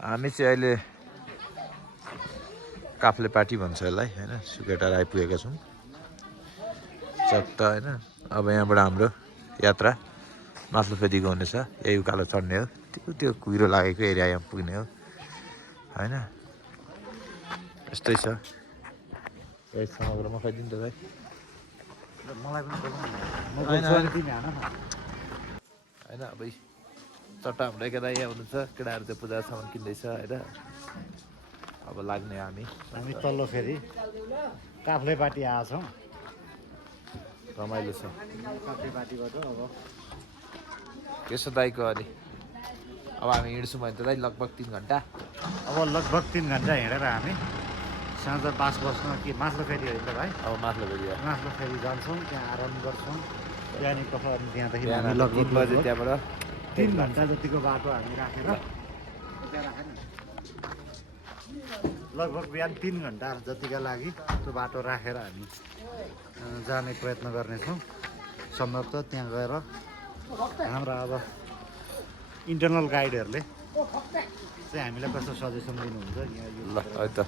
हामी चाहिँ अहिले काफ्ले पार्टी भन्छ यसलाई होइन सुकेटार आइपुगेका छौँ चट्ट होइन अब यहाँबाट हाम्रो यात्रा माथलो फेदीको हुनेछ यही उकालो चढ्ने हो त्यो कुहिरो लागेको एरिया यहाँ पुग्ने हो होइन यस्तै छ यही समग्रमा खाइदिनु त भाइ मलाई पनि होइन अब चट्ट हाम्रो एकै यहाँ हुनुहुन्छ केटाहरू चाहिँ पूजा सामान किन्दैछ होइन अब लाग्ने हामी तल्लो फेरि काफ्ले पार्टी आएछौँ रमाइलो छ काफ्ले पार्टीबाट अब के छ दाइको अनि अब हामी हिँड्छौँ भने त दाइ लगभग 3 घन्टा अब लगभग 3 घन्टा हिँडेर हामी साँझ 5 बज्न कि माथिल्लो फेरि होइन भाइ अब माथिल्लो फेरि माथिल्लो फेरि जान्छौँ त्यहाँ आराम गर्छौँ बिहानीको त्यहाँदेखि बिहान हामी लगभग 3 बजे त्यहाँबाट 3 घन्टा जतिको बाटो हामी राखेर लगभग बिहान 3 घन्टा जतिका लागि त्यो बाटो राखेर हामी जाने प्रयत्न गर्नेछौँ सम्भवतः त्यहाँ गएर हाम्रा अब इन्टरनल गाइडहरूले चाहिँ हामीलाई कस्तो सजेसन दिनुहुन्छ यहाँ ल है त